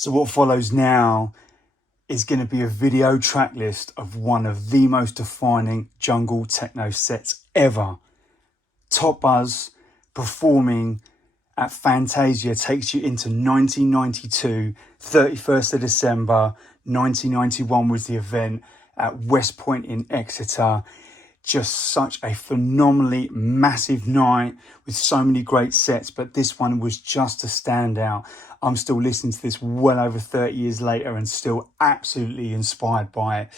So what follows now is going to be a video track list of one of the most defining jungle techno sets ever. Top Buzz performing at Fantazia takes you into 1992, 31st of December, 1991 was the event at West Point in Exeter. Just such a phenomenally massive night with so many great sets, but this one was just a standout. I'm still listening to this well over 30 years later and still absolutely inspired by it.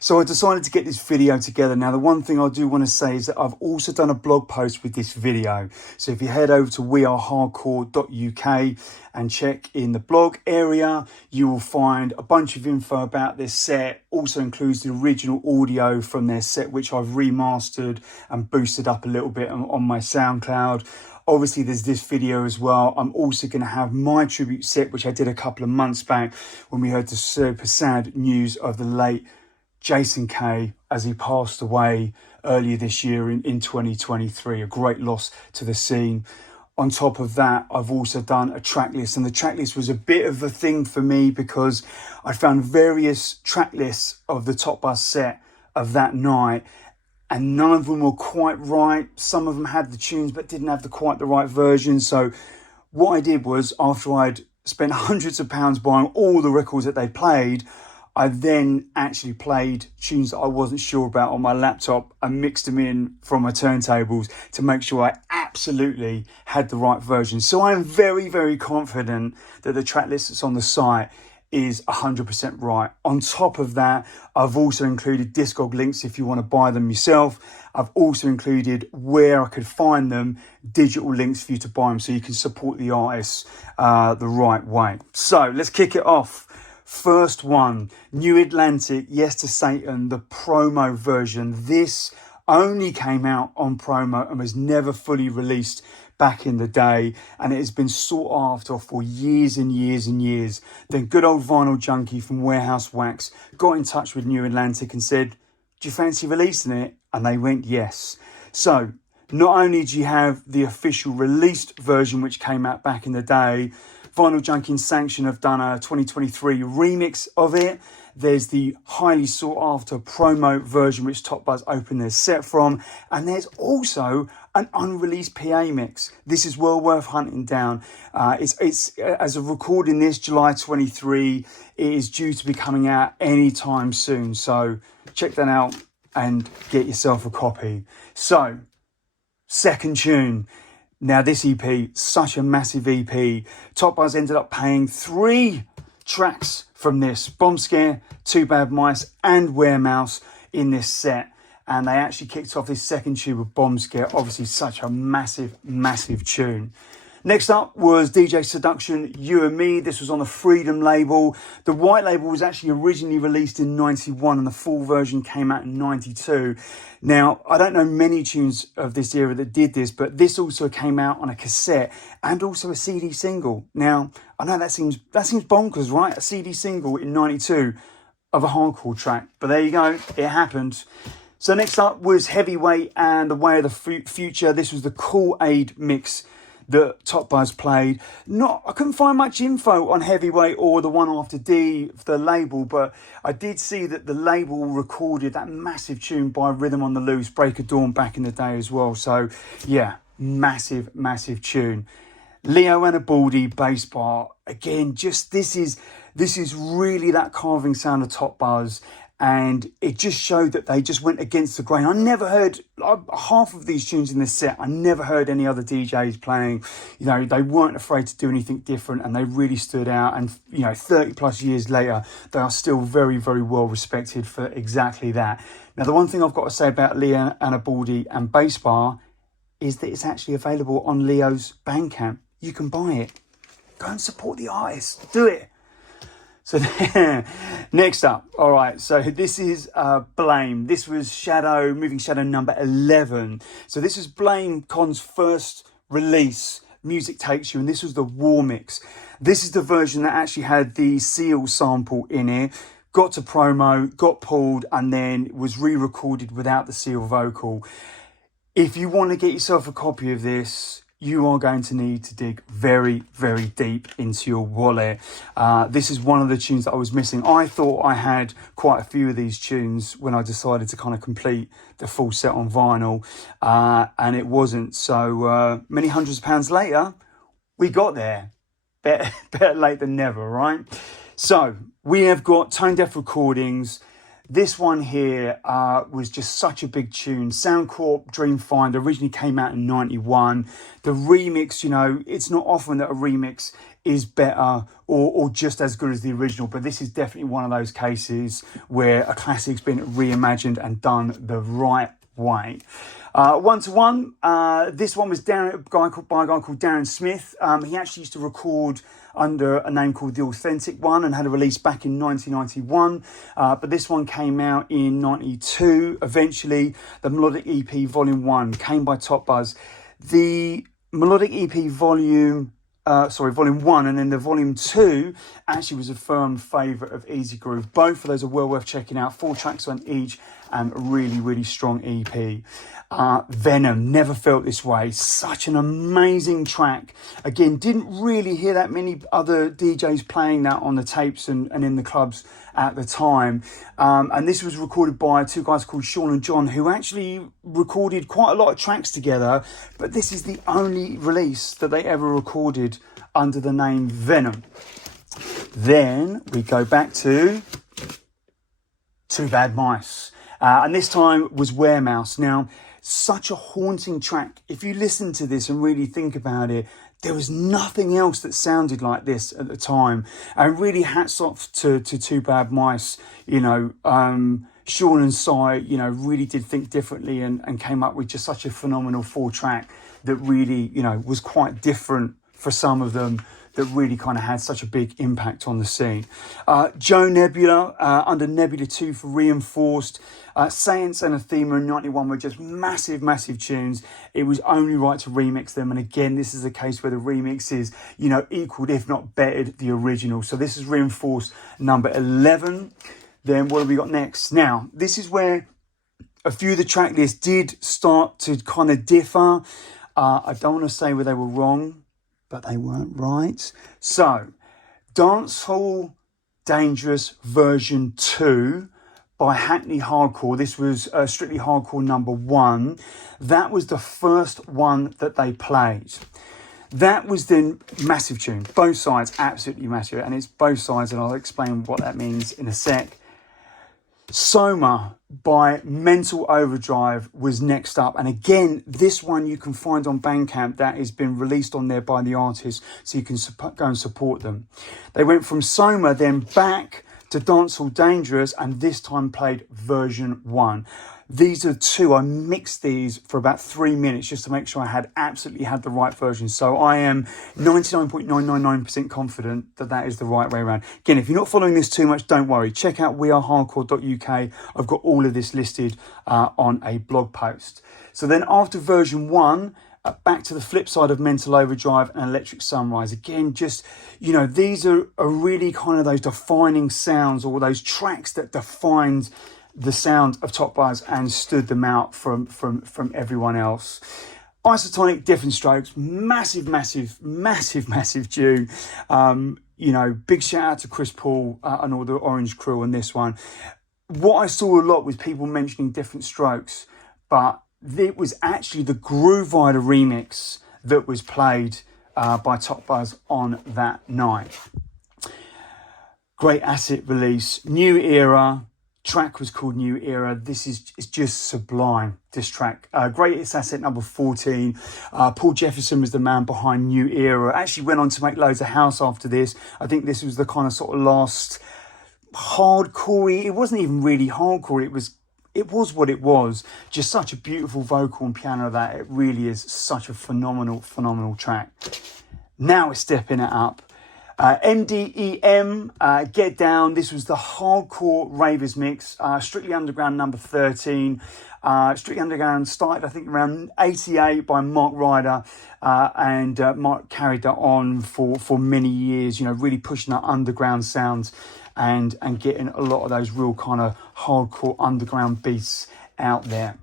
So I decided to get this video together. Now, the one thing I do want to say is that I've also done a blog post with this video. So if you head over to wearehardcore.uk and check in the blog area, you will find a bunch of info about this set. Also includes the original audio from their set, which I've remastered and boosted up a little bit on my SoundCloud. Obviously, there's this video as well. I'm also going to have my tribute set, which I did a couple of months back when we heard the super sad news of the late Jason Kay as he passed away earlier this year in 2023. A great loss to the scene. On top of that, I've also done a track list, and the track list was a bit of a thing for me because I found various track lists of the Top Buzz set of that night, and none of them were quite right. Some of them had the tunes but didn't have quite the right version. So what I did was, after I'd spent hundreds of pounds buying all the records that they played, I then actually played tunes that I wasn't sure about on my laptop and mixed them in from my turntables to make sure I absolutely had the right version. So I'm very, very confident that the track list that's on the site is 100% right. On top of that, I've also included Discog links if you want to buy them yourself. I've also included where I could find them, digital links for you to buy them so you can support the artists the right way. So let's kick it off. First one, New Atlantic, Yes to Satan, the promo version. This only came out on promo and was never fully released back in the day, and it has been sought after for years and years and years. Then good old Vinyl Junkie from Warehouse Wax got in touch with New Atlantic and said, do you fancy releasing it? And they went yes. So not only do you have the official released version, which came out back in the day, Vinyl Junkie and Sanction have done a 2023 remix of it. There's the highly sought after promo version, which Top Buzz opened their set from. And there's also an unreleased PA mix. This is well worth hunting down. It's as of recording this, July 23, it is due to be coming out anytime soon. So check that out and get yourself a copy. So, second tune. Now this EP, such a massive EP. Top Buzz ended up paying 3 tracks from this, Bomb Scare, Two Bad Mice and Weremouse in this set. And they actually kicked off this second tune with Bomb Scare, obviously such a massive, massive tune. Next up was DJ Seduction, You and Me. This was on the Freedom label. The white label was actually originally released in 91 and the full version came out in 92. Now, I don't know many tunes of this era that did this, but this also came out on a cassette and also a CD single. Now, I know that seems bonkers, right? A CD single in 92 of a hardcore track. But there you go, it happened. So next up was Heavyweight and The Way of the Future. This was the Kool Aid mix that Top Buzz played. I couldn't find much info on Heavyweight or the one after D, the label, but I did see that the label recorded that massive tune by Rhythm on the Loose, Break of Dawn, back in the day as well. So yeah, massive, massive tune. Leo and a Baldy bass bar. Again, just this is really that carving sound of Top Buzz. And it just showed that they just went against the grain. I never heard half of these tunes in this set. I never heard any other DJs playing. You know, they weren't afraid to do anything different and they really stood out. And, you know, 30 plus years later, they are still very, very well respected for exactly that. Now, the one thing I've got to say about Leo Anabaldi and Bass Bar is that it's actually available on Leo's Bandcamp. You can buy it. Go and support the artist. Do it. So next up, all right, so this is Blame. This was Moving Shadow number 11. So this is Blame Con's first release, Music Takes You, and this was the War Mix. This is the version that actually had the Seal sample in it, got to promo, got pulled, and then was re-recorded without the Seal vocal. If you want to get yourself a copy of this, you are going to need to dig very, very deep into your wallet. This is one of the tunes that I was missing. I thought I had quite a few of these tunes when I decided to kind of complete the full set on vinyl, and it wasn't. So many hundreds of pounds later, we got there. Better late than never, right? So we have got Tone Deaf recordings. This one here was just such a big tune. Soundcorp Dreamfinder originally came out in 91. The remix, you know, it's not often that a remix is better or just as good as the original, but this is definitely one of those cases where a classic's been reimagined and done the right way. One to one, this one was by a guy called Darren Smith. He actually used to record under a name called The Authentic One and had a release back in 1991, but this one came out in 92. Eventually the Melodic EP Volume 1 came by Top Buzz. The Melodic EP Volume 1, and then the Volume 2 actually was a firm favourite of Easy Groove. Both of those are well worth checking out. 4 tracks on each and a really, really strong EP. Venom, Never Felt This Way. Such an amazing track. Again, didn't really hear that many other DJs playing that on the tapes and in the clubs at the time. And this was recorded by 2 guys called Sean and John, who actually recorded quite a lot of tracks together, but this is the only release that they ever recorded under the name Venom. Then we go back to Two Bad Mice. And this time was Weremouse. Now, such a haunting track. If you listen to this and really think about it, there was nothing else that sounded like this at the time. And really hats off to Two Bad Mice. You know, Sean and Cy, you know, really did think differently and came up with just such a phenomenal 4-track that really, you know, was quite different for some of them, that really kind of had such a big impact on the scene. Joe Nebula, under Nebula 2 for Reinforced. Saints and Athema in 91 were just massive, massive tunes. It was only right to remix them. And again, this is a case where the remixes, you know, equaled, if not bettered, the original. So this is Reinforced number 11. Then what have we got next? Now, this is where a few of the track lists did start to kind of differ. I don't want to say where they were wrong, but they weren't right. So, Dancehall Dangerous version 2 by Hackney Hardcore. This was Strictly Hardcore number 1. That was the first one that they played. That was the massive tune. Both sides absolutely massive. And it's both sides, and I'll explain what that means in a sec. Soma by Mental Overdrive was next up, and again this one you can find on Bandcamp. That has been released on there by the artist, so you can go and support them. They went from Soma then back to Dancehall Dangerous, and this time played version 1. These are 2. I mixed these for about 3 minutes just to make sure I absolutely had the right version. So I am 99.999% confident that that is the right way around. Again, if you're not following this too much, don't worry. Check out wearehardcore.uk. I've got all of this listed on a blog post. So then after version 1, back to the flip side of Mental Overdrive and Electric Sunrise. Again, just, you know, these are really kind of those defining sounds, or those tracks that defined the sound of Top Buzz and stood them out from everyone else. Isotonic, Different Strokes, massive tune. You know, big shout out to Chris Paul and all the Orange crew on this one. What I saw a lot was people mentioning Different Strokes, but it was actually the Groove Rider remix that was played by Top Buzz on that night. Great asset release, New Era. Track was called New Era. This is just sublime, this track. Greatest Asset number 14. Paul Jefferson was the man behind New Era. Actually went on to make loads of house after this. I think this was the kind of sort of last hardcore. It wasn't even really hardcore. It was what it was. Just such a beautiful vocal and piano that it really is such a phenomenal track. Now we're stepping it up. MDEM, Get Down. This was the Hardcore Ravers mix. Strictly Underground number 13. Strictly Underground started, I think, around 88 by Mark Ryder. And Mark carried that on for many years, you know, really pushing that underground sound and getting a lot of those real kind of hardcore underground beats out there.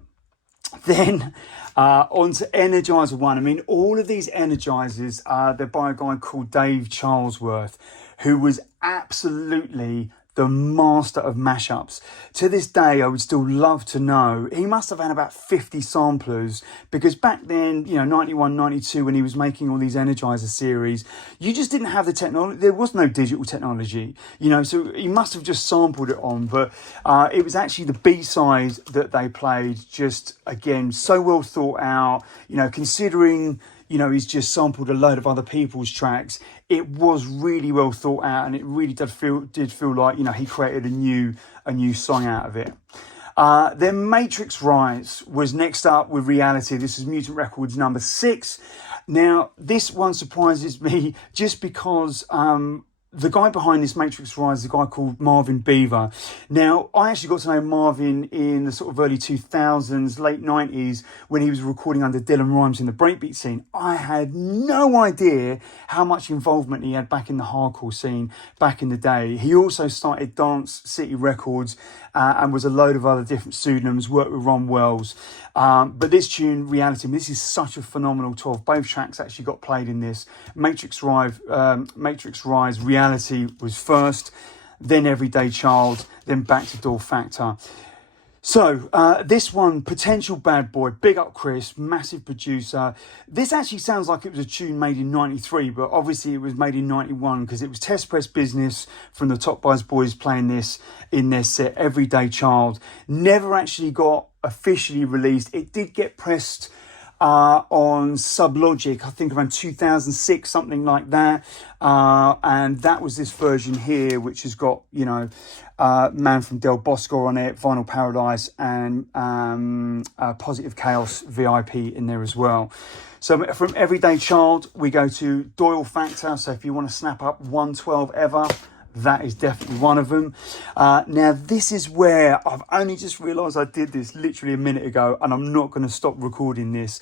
Then on to Energizer 1. I mean, all of these Energizers, they're by a guy called Dave Charlesworth, who was absolutely the master of mashups. To this day, I would still love to know. He must have had about 50 samplers, because back then, 91, 92, when he was making all these Energizer series, you just didn't have the technology. There was no digital technology, so he must have just sampled it on. But it was actually the B-side that they played, just, again, so well thought out, considering he's just sampled a load of other people's tracks. It was really well thought out, and it really did feel like, he created a new song out of it. Then Matrix Rise was next up with Reality. This is Mutant Records number 6. Now, this one surprises me just because the guy behind this Matrix Rise is a guy called Marvin Beaver. Now, I actually got to know Marvin in the sort of early 2000s, late 90s, when he was recording under Dylan Rhymes in the breakbeat scene. I had no idea how much involvement he had back in the hardcore scene back in the day. He also started Dance City Records and was a load of other different pseudonyms, worked with Ron Wells. But this tune, Reality, this is such a phenomenal 12. Both tracks actually got played in this. Matrix Rise, Reality was first, then Everyday Child, then Back to Door Factor. So this one, Potential Bad Boy, big up Chris, massive producer. This actually sounds like it was a tune made in 93, but obviously it was made in 91 because it was Test Press Business from the Top Buzz Boys playing this in their set, Everyday Child. Never actually got officially released. It did get pressed on Sublogic, I think around 2006, something like that. And that was this version here, which has got, Man from Del Bosco on it, Vinyl Paradise, and Positive Chaos VIP in there as well. So from Everyday Child, we go to Doyle Factor. So if you want to snap up 112 ever, that is definitely one of them. Now, this is where I've only just realised I did this literally a minute ago, and I'm not going to stop recording this.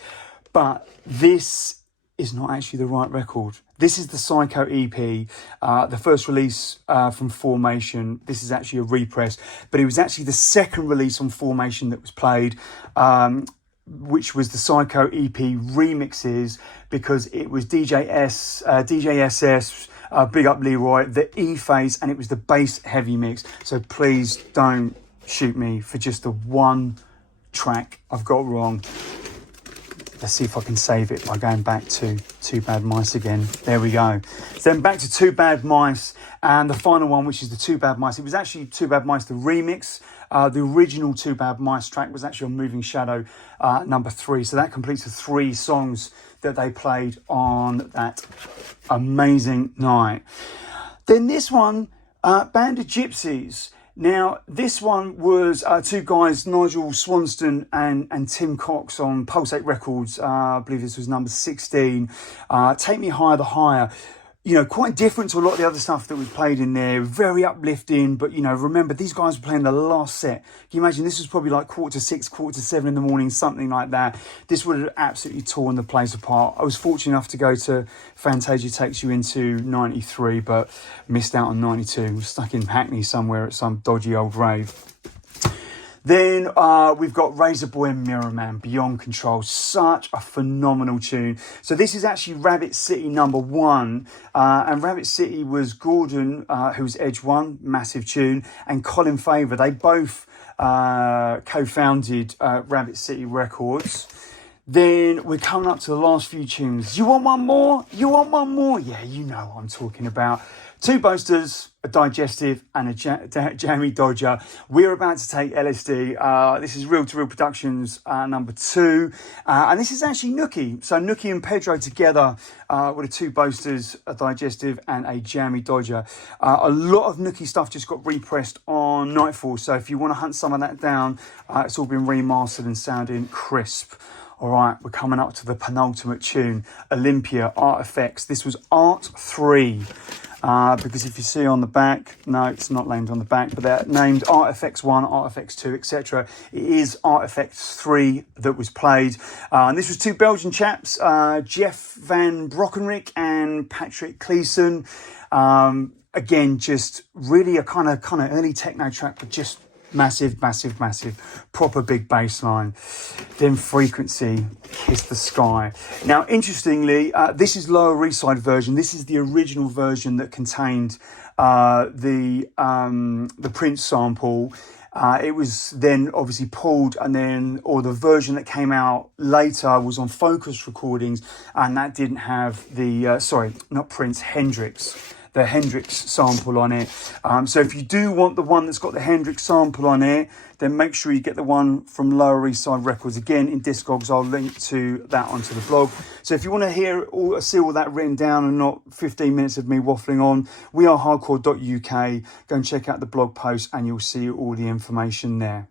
But this is not actually the right record. This is the Psycho EP, the first release from Formation. This is actually a repress, but it was actually the second release on Formation that was played, which was the Psycho EP remixes, because it was DJ SS, big up Leroy, the E-Phase, and it was the bass heavy mix. So please don't shoot me for just the one track I've got wrong. Let's see if I can save it by going back to Two Bad Mice again. There we go. So then back to Two Bad Mice, and the final one, which is the Two Bad Mice. It was actually Two Bad Mice, the remix. The original Two Bad Mice track was actually on Moving Shadow number 3. So that completes the 3 songs that they played on that amazing night. Then this one, Band of Gypsies. Now, this one was two guys, Nigel Swanston and Tim Cox on Pulsate Records. I believe this was number 16. Take Me Higher, the Higher. Quite different to a lot of the other stuff that was played in there. Very uplifting, but, remember, these guys were playing the last set. Can you imagine? This was probably like 6:45, 7:45 in the morning, something like that. This would have absolutely torn the place apart. I was fortunate enough to go to Fantazia Takes You into 93, but missed out on 92. Was stuck in Hackney somewhere at some dodgy old rave. Then we've got Razor Boy and Mirror Man, Beyond Control. Such a phenomenal tune. So this is actually Rabbit City number 1. And Rabbit City was Gordon, who's Edge 1, massive tune, and Colin Favor. They both co-founded Rabbit City Records. Then we're coming up to the last few tunes. You want one more? You want one more? Yeah, you know what I'm talking about. Two Boasters, a Digestive, and a Jamie Dodger. We're about to take LSD. This is Real to Real Productions number 2. And this is actually Nookie. So Nookie and Pedro together with a Two Boasters, a Digestive, and a Jamie Dodger. A lot of Nookie stuff just got repressed on Nightfall. So if you want to hunt some of that down, it's all been remastered and sounding crisp. All right, we're coming up to the penultimate tune, Olympia, Artifacts. This was Art 3, because if you see on the back, no, it's not named on the back, but they're named Artifacts 1, Artifacts 2, etc. It is Artifacts 3 that was played. And this was two Belgian chaps, Jeff van Brockenrick and Patrick Cleeson. Again, just really a kind of early techno track, but just, Massive, massive, massive, proper big bass line. Then Frequency, Kiss the Sky. Now, interestingly, this is Lower East Side version. This is the original version that contained the Prince sample. It was then obviously pulled, and then, or the version that came out later was on Focus Recordings, and that didn't have the, sorry, not Prince, Hendrix, the Hendrix sample on it. So if you do want the one that's got the Hendrix sample on it, then make sure you get the one from Lower East Side Records. Again, in Discogs, I'll link to that onto the blog. So if you want to see all that written down and not 15 minutes of me waffling on, wearehardcore.uk. Go and check out the blog post and you'll see all the information there.